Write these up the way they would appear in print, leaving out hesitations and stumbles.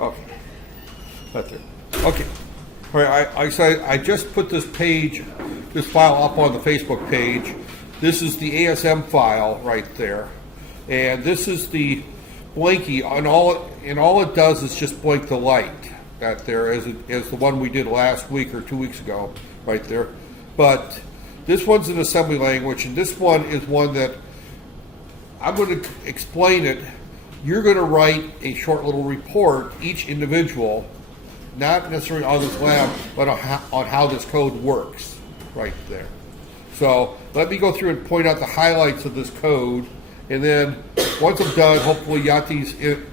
Okay. Right there. Okay. All right, I just put this file up on the Facebook page. This is the ASM file right there. And this is the blinky, and all it does is just blink the light right there, as the one we did last week or 2 weeks ago, right there. But this one's an assembly language, and this one is one that I'm going to explain it. You're going to write a short little report, each individual, not necessarily on this lab, but on how this code works, right there. So let me go through and point out the highlights of this code, and then once I'm done, hopefully Yati's in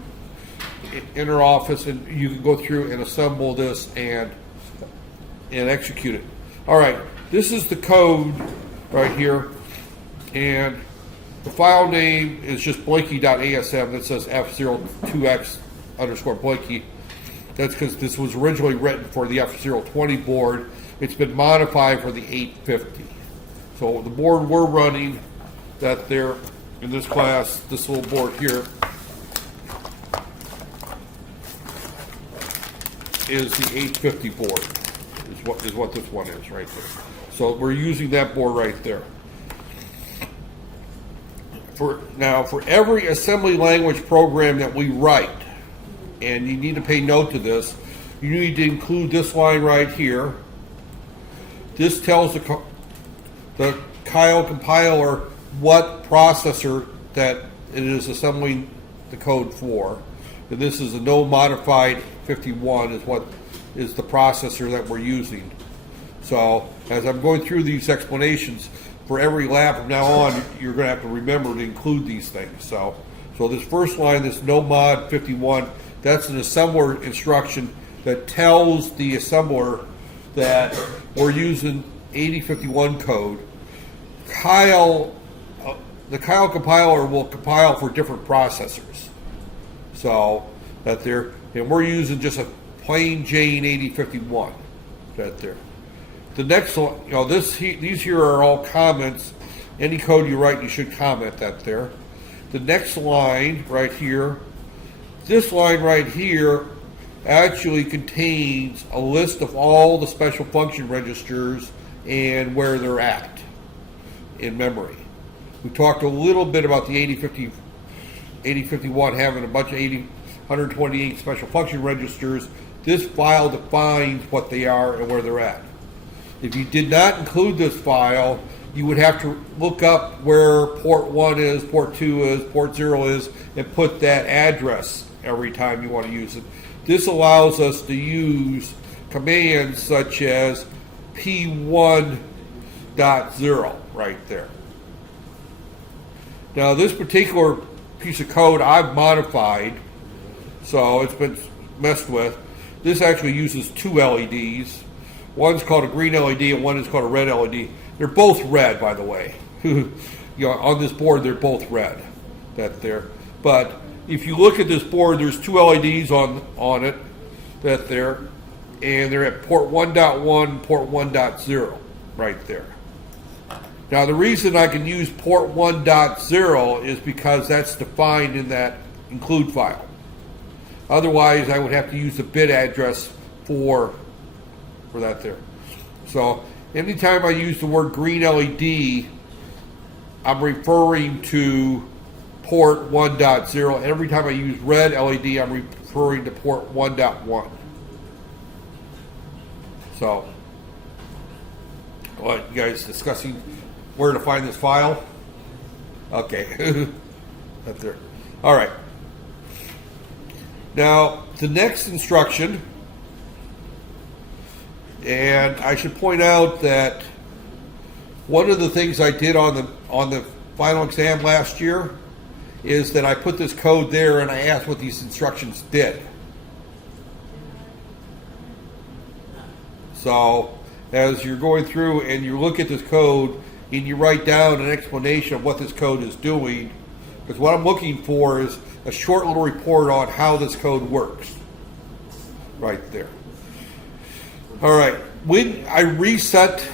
her office, and you can go through and assemble this and execute it. All right, this is the code right here, and the file name is just blinky.asm that says F02X_blinky. That's because this was originally written for the F020 board. It's been modified for the 850. So the board we're running, that there in this class, this little board here, is the 850 board, is what this one is right there. So we're using that board right there. For every assembly language program that we write, and you need to pay note to this, you need to include this line right here. This tells the Kyle compiler what processor that it is assembling the code for. And this is a no modified 51 is what is the processor that we're using. So as I'm going through these explanations, for every lab from now on, you're going to have to remember to include these things. So this first line, this no mod 51, that's an assembler instruction that tells the assembler that we're using 8051 code. The Kyle compiler will compile for different processors. So that there, and we're using just a plain Jane 8051. That there. The next one, these here are all comments. Any code you write, you should comment that there. The next line right here, this line right here actually contains a list of all the special function registers and where they're at in memory. We talked a little bit about the 8051 having a bunch of 128 special function registers. This file defines what they are and where they're at. If you did not include this file, you would have to look up where port 1 is, port 2 is, port 0 is, and put that address every time you want to use it. This allows us to use commands such as P1.0 right there. Now this particular piece of code I've modified, so it's been messed with. This actually uses two LEDs. One's called a green LED and one is called a red LED. They're both red, by the way. On this board, they're both red. That there. But if you look at this board, there's two LEDs on it. That there, and they're at port 1.1, port 1.0, right there. Now the reason I can use port 1.0 is because that's defined in that include file. Otherwise, I would have to use the bit address for that there. So anytime I use the word green LED, I'm referring to port 1.0. Every time I use red LED, I'm referring to port 1.1. So, what, you guys discussing where to find this file? Okay. Up there. All right. Now, the next instruction, and I should point out that one of the things I did on the final exam last year is that I put this code there and I asked what these instructions did. So as you're going through and you look at this code and you write down an explanation of what this code is doing, because what I'm looking for is a short little report on how this code works. Right there. All right, when I reset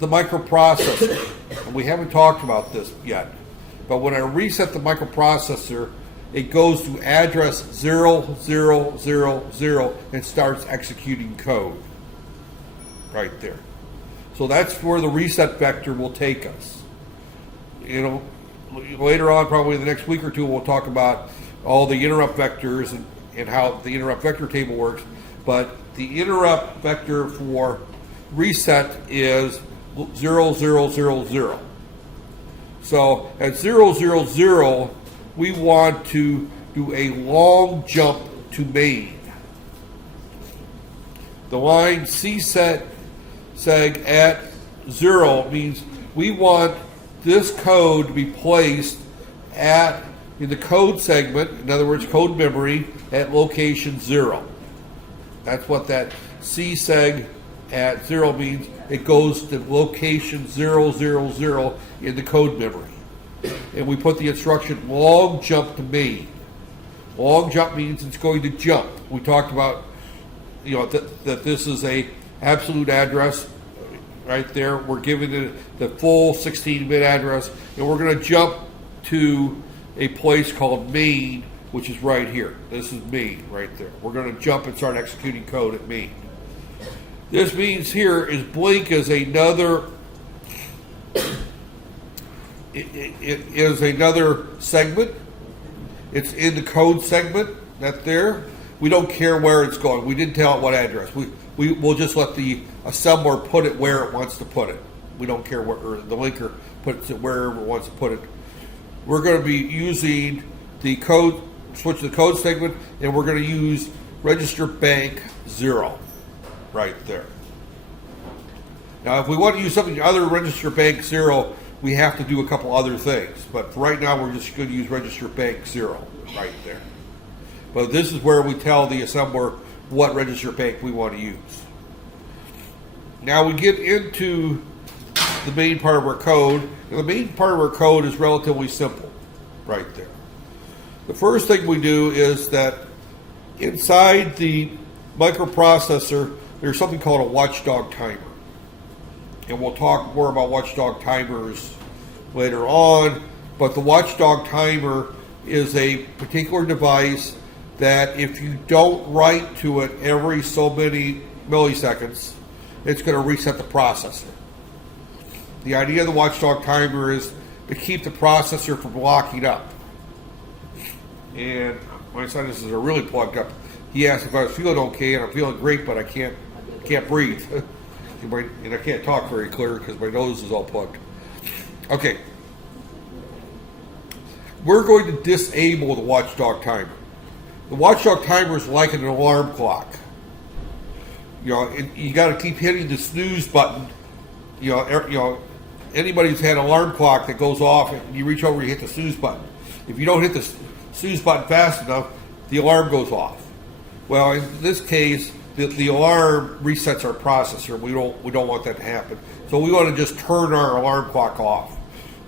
the microprocessor, and we haven't talked about this yet, but when I reset the microprocessor, it goes to address 0000 and starts executing code right there. So that's where the reset vector will take us. You know, later on, probably in the next week or two, we'll talk about all the interrupt vectors and how the interrupt vector table works. But the interrupt vector for reset is 0000. So at 000, we want to do a long jump to main. The line CSEG at 0 means we want this code to be placed in the code segment, in other words, code memory, at location 0. That's what that CSEG at 0 means. It goes to location 000 in the code memory. And we put the instruction long jump to main. Long jump means it's going to jump. We talked about, you know, that this is a absolute address right there. We're giving it the full 16-bit address, and we're going to jump to a place called main, which is right here. This is main right there. We're going to jump and start executing code at main. This means here is blink is another it is another segment. It's in the code segment that there. We don't care where it's going. We didn't tell it what address. We'll just let the assembler put it where it wants to put it. We don't care where, or the linker puts it wherever it wants to put it. We're going to be using the code, switch to the code segment, and we're going to use register bank 0 right there. Now, if we want to use something other than register bank 0, we have to do a couple other things. But for right now, we're just going to use register bank 0 right there. But this is where we tell the assembler what register bank we want to use. Now we get into the main part of our code. And the main part of our code is relatively simple right there. The first thing we do is that inside the microprocessor, there's something called a watchdog timer. And we'll talk more about watchdog timers later on. But the watchdog timer is a particular device that if you don't write to it every so many milliseconds, it's going to reset the processor. The idea of the watchdog timer is to keep the processor from locking up. And my sinuses are really plugged up. He asked if I was feeling okay, and I'm feeling great, but I can't breathe. And I can't talk very clear because my nose is all plugged. Okay. We're going to disable the watchdog timer. The watchdog timer is like an alarm clock. You know, you got to keep hitting the snooze button. You know, anybody who's had an alarm clock that goes off, and you reach over, you hit the snooze button. If you don't hit the snooze button fast enough, the alarm goes off. Well, in this case, the alarm resets our processor. We don't want that to happen. So we want to just turn our alarm clock off.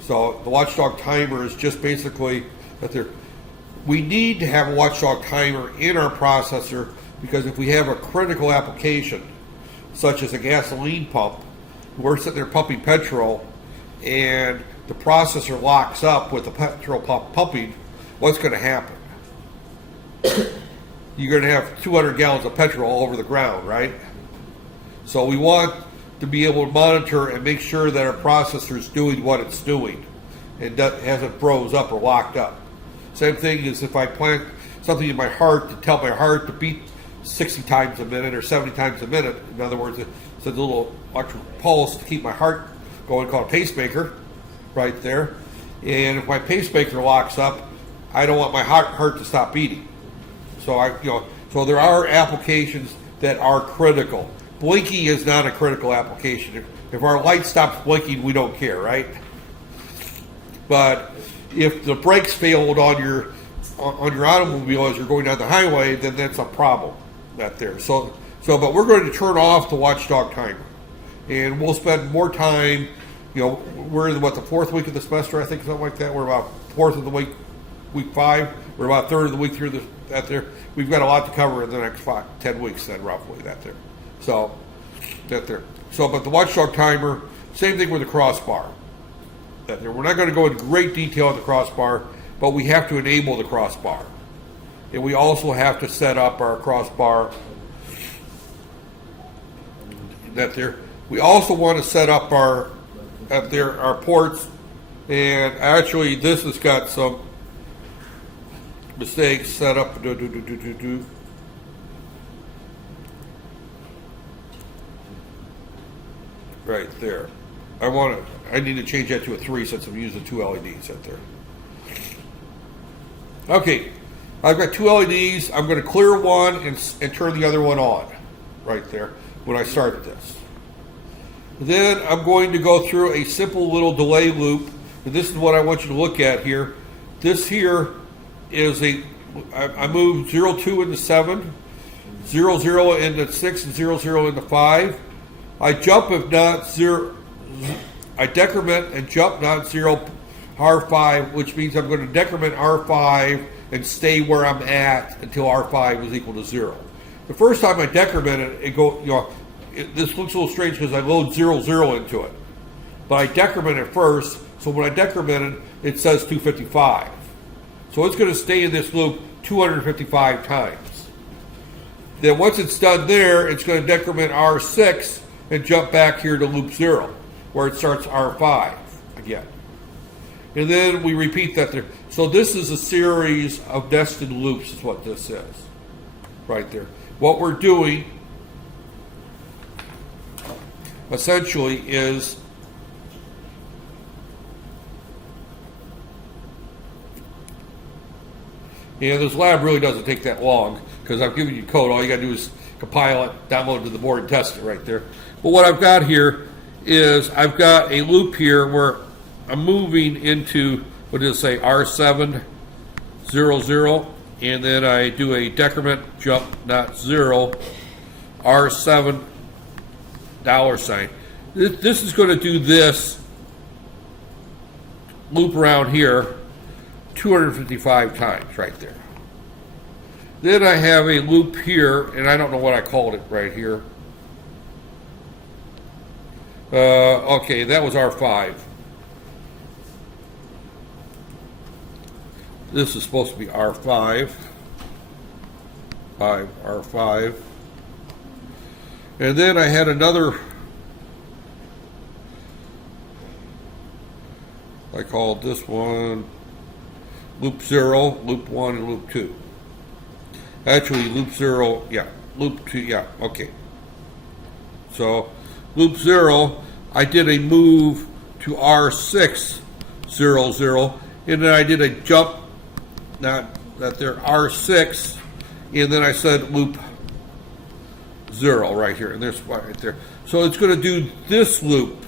So the watchdog timer is just basically that we need to have a watchdog timer in our processor because if we have a critical application, such as a gasoline pump, we're sitting there pumping petrol, and the processor locks up with the petrol pump pumping, what's going to happen? You're going to have 200 gallons of petrol all over the ground, right? So we want to be able to monitor and make sure that our processor is doing what it's doing and hasn't froze up or locked up. Same thing is if I plant something in my heart to tell my heart to beat 60 times a minute or 70 times a minute. In other words, it's a little electrical pulse to keep my heart going, called a pacemaker, right there. And if my pacemaker locks up, I don't want my heart to stop beating. So there are applications that are critical. Blinking is not a critical application. If our light stops blinking, we don't care, right? But if the brakes failed on your automobile as you're going down the highway, then that's a problem. But we're going to turn off the watchdog timer, and we'll spend more time. You know, we're in the fourth week of the semester, I think, something like that. We're about fourth of the week 5. We're about third of the week through that there. We've got a lot to cover in the next 10 weeks, then roughly that there. So but the watchdog timer, same thing with the crossbar. That there. We're not going to go into great detail on the crossbar but we have to enable the crossbar. And we also have to set up our crossbar that there. We also want to set up our ports, and actually this has got some mistakes set up. Right there. I need to change that to a 3 since I'm using 2 LEDs right there. Okay, I've got 2 LEDs. I'm going to clear one and turn the other one on right there when I start this. Then I'm going to go through a simple little delay loop, and this is what I want you to look at here. This here is I move 0, 2 into 7, 0, 0 into 6, and 0, 0 into 5. I jump if not 0, I decrement and jump not 0 R5, which means I'm going to decrement R5 and stay where I'm at until R5 is equal to 0. The first time I decrement it, this looks a little strange because I load 0, 0 into it. But I decrement it first, so when I decrement it says 255. So it's going to stay in this loop 255 times. Then once it's done there, it's going to decrement R6 and jump back here to loop 0, where it starts R5 again. And then we repeat that there. So this is a series of nested loops is what this is, right there. What we're doing essentially is this lab really doesn't take that long because I've given you code. All you got to do is compile it, download it to the board, and test it right there. But what I've got here is I've got a loop here where I'm moving into, what does it say, R7, 0, 0, and then I do a decrement jump not 0, R7, $sign. This is going to do this loop around here 255 times right there. Then I have a loop here, and I don't know what I called it right here. Okay, that was R5. This is supposed to be R5. R5. And then I had another, I called this one loop 0, loop 1, and loop 2. Actually, loop 0, yeah, loop 2, yeah, okay. So, loop 0, I did a move to R6, 0, 0, and then I did a jump, not that there, R6, and then I said loop 0 right here, and there's right there. So it's going to do this loop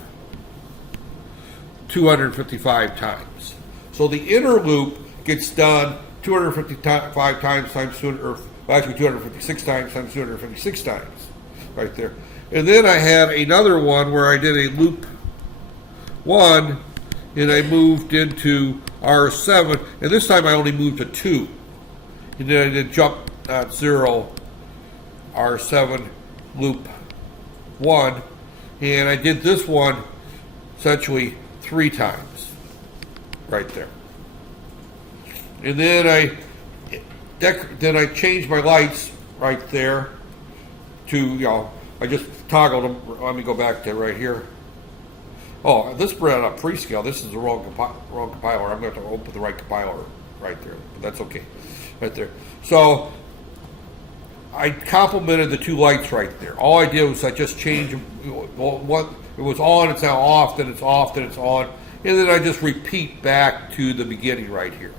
255 times. So the inner loop gets done 255 times 200, or actually 256 times 256 times, right there. And then I had another one where I did a loop 1, and I moved into R7, and this time I only moved to 2. And then I did jump not 0, R7, loop 1, and I did this one essentially 3 times, right there. And then I changed my lights right there to, I just toggled them. Let me go back to right here. Oh, this ran on a prescale. This is the wrong compiler. I'm going to have to open the right compiler right there, but that's okay, right there. So I complemented the 2 lights right there. All I did was I just changed one. It was on, it's now off, then it's off, then it's on, and then I just repeat back to the beginning right here.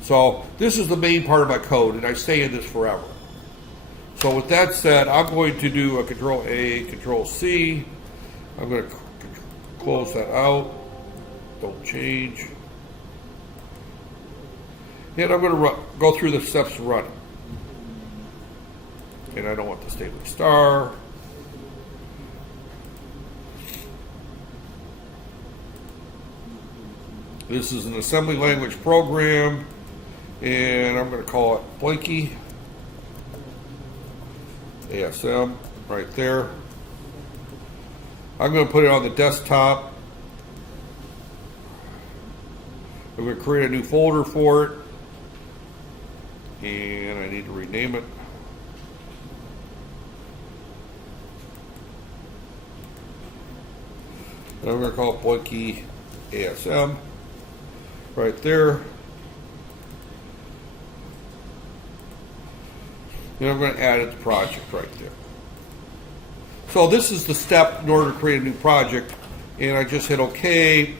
So this is the main part of my code, and I stay in this forever. So with that said, I'm going to do a Control A, Control C. I'm going to close that out. Don't change. And I'm going to go through the steps to run it. And I don't want the stately star. This is an assembly language program, and I'm going to call it Blinky. ASM, right there. I'm going to put it on the desktop. I'm going to create a new folder for it. And I need to rename it. And I'm going to call it Blinky ASM right there. And I'm going to add it to project right there. So this is the step in order to create a new project. And I just hit OK.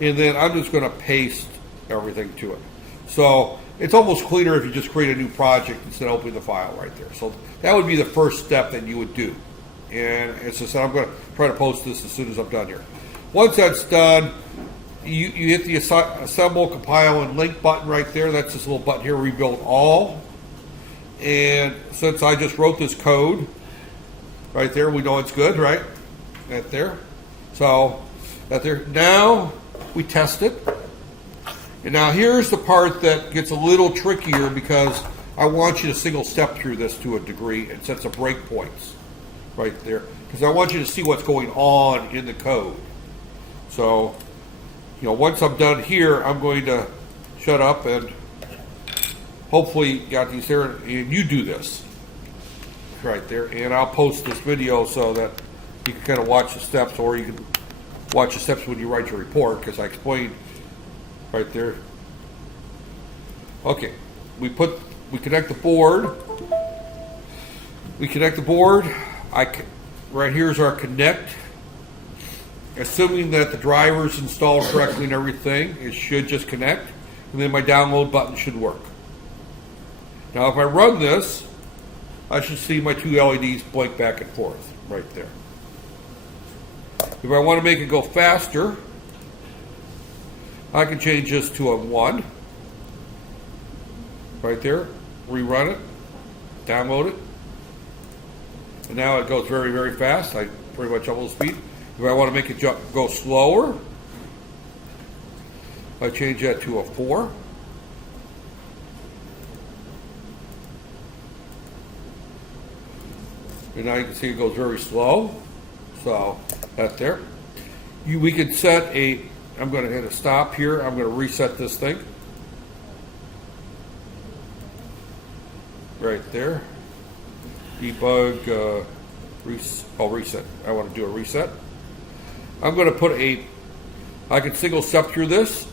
And then I'm just going to paste everything to it. So it's almost cleaner if you just create a new project instead of opening the file right there. So that would be the first step that you would do. And as I said, I'm going to try to post this as soon as I'm done here. Once that's done, you hit the assemble, compile, and link button right there. That's this little button here, rebuild all. And since I just wrote this code right there, we know it's good, right? Right there. So right there. Now we test it. And now here's the part that gets a little trickier because I want you to single step through this to a degree and set some breakpoints right there because I want you to see what's going on in the code. So, you know, once I'm done here, I'm going to shut up and hopefully got these there, and you do this right there, and I'll post this video so that you can kind of watch the steps, or you can watch the steps when you write your report because I explained right there. Okay, we connect the board. Right here's our connect. Assuming that the driver's installed correctly and everything, it should just connect, and then my download button should work. Now if I run this, I should see my two LEDs blink back and forth right there. If I want to make it go faster, I can change this to a 1 right there, rerun it, download it, and now it goes very, very fast. I pretty much double the speed. If I want to make it go slower, I change that to a 4. And now you can see it goes very slow. So that's there. We could set a, I'm going to hit a stop here. I'm going to reset this thing. Right there. Debug, reset. I want to do a reset. I'm going to put I can single step through this,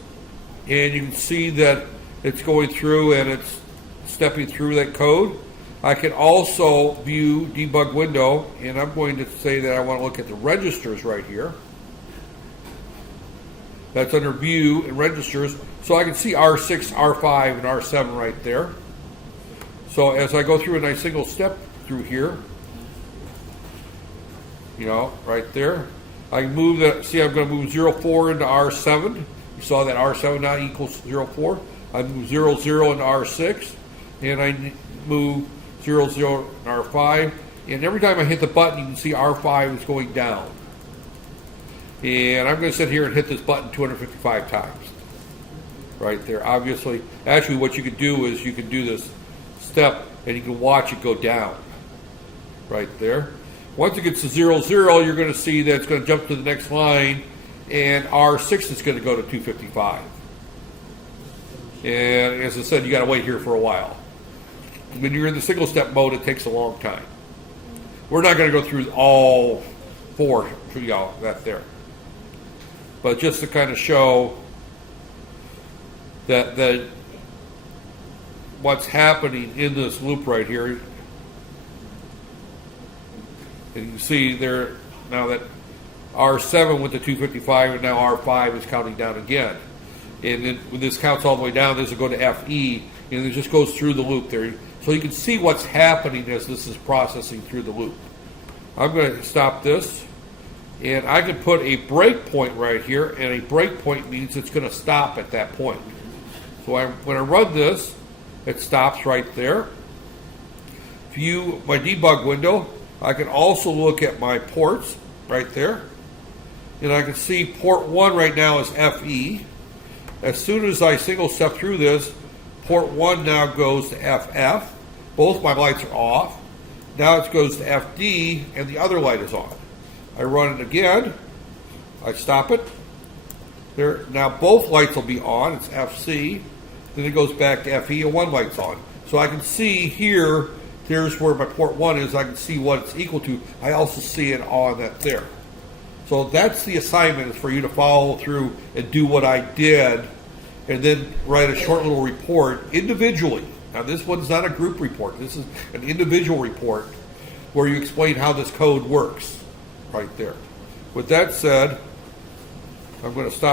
and you can see that it's going through and it's stepping through that code. I can also view debug window, and I'm going to say that I want to look at the registers right here. That's under view and registers. So I can see R6, R5, and R7 right there. So as I go through and I single step through here, you know, right there, I can move that. See, I'm going to move 04 into R7. You saw that R7 now equals 04. I move 00 into R6, and I move 00 into R5. And every time I hit the button, you can see R5 is going down. And I'm going to sit here and hit this button 255 times. Right there. Obviously, actually what you could do is you can do this step and you can watch it go down. Right there. Once it gets to 00, you're going to see that it's going to jump to the next line, and R6 is going to go to 255. And as I said, you got to wait here for a while. When you're in the single step mode, it takes a long time. We're not going to go through all 4 for y'all that there. But just to kind of show that what's happening in this loop right here. And you can see there now that R7 went to 255, and now R5 is counting down again. And then when this counts all the way down, this will go to FE, and it just goes through the loop there. So you can see what's happening as this is processing through the loop. I'm going to stop this, and I can put a breakpoint right here, and a breakpoint means it's going to stop at that point. So when I run this, it stops right there. View my debug window. I can also look at my ports right there, and I can see port 1 right now is FE. As soon as I single step through this, port 1 now goes to FF. Both my lights are off. Now it goes to FD, and the other light is on. I run it again. I stop it. There, now both lights will be on. It's FC. Then it goes back to FE and one light's on. So I can see here, here's where my port 1 is. I can see what it's equal to. I also see it on that there. So that's the assignment, is for you to follow through and do what I did, and then write a short little report individually. Now this one's not a group report. This is an individual report where you explain how this code works right there. With that said, I'm going to stop.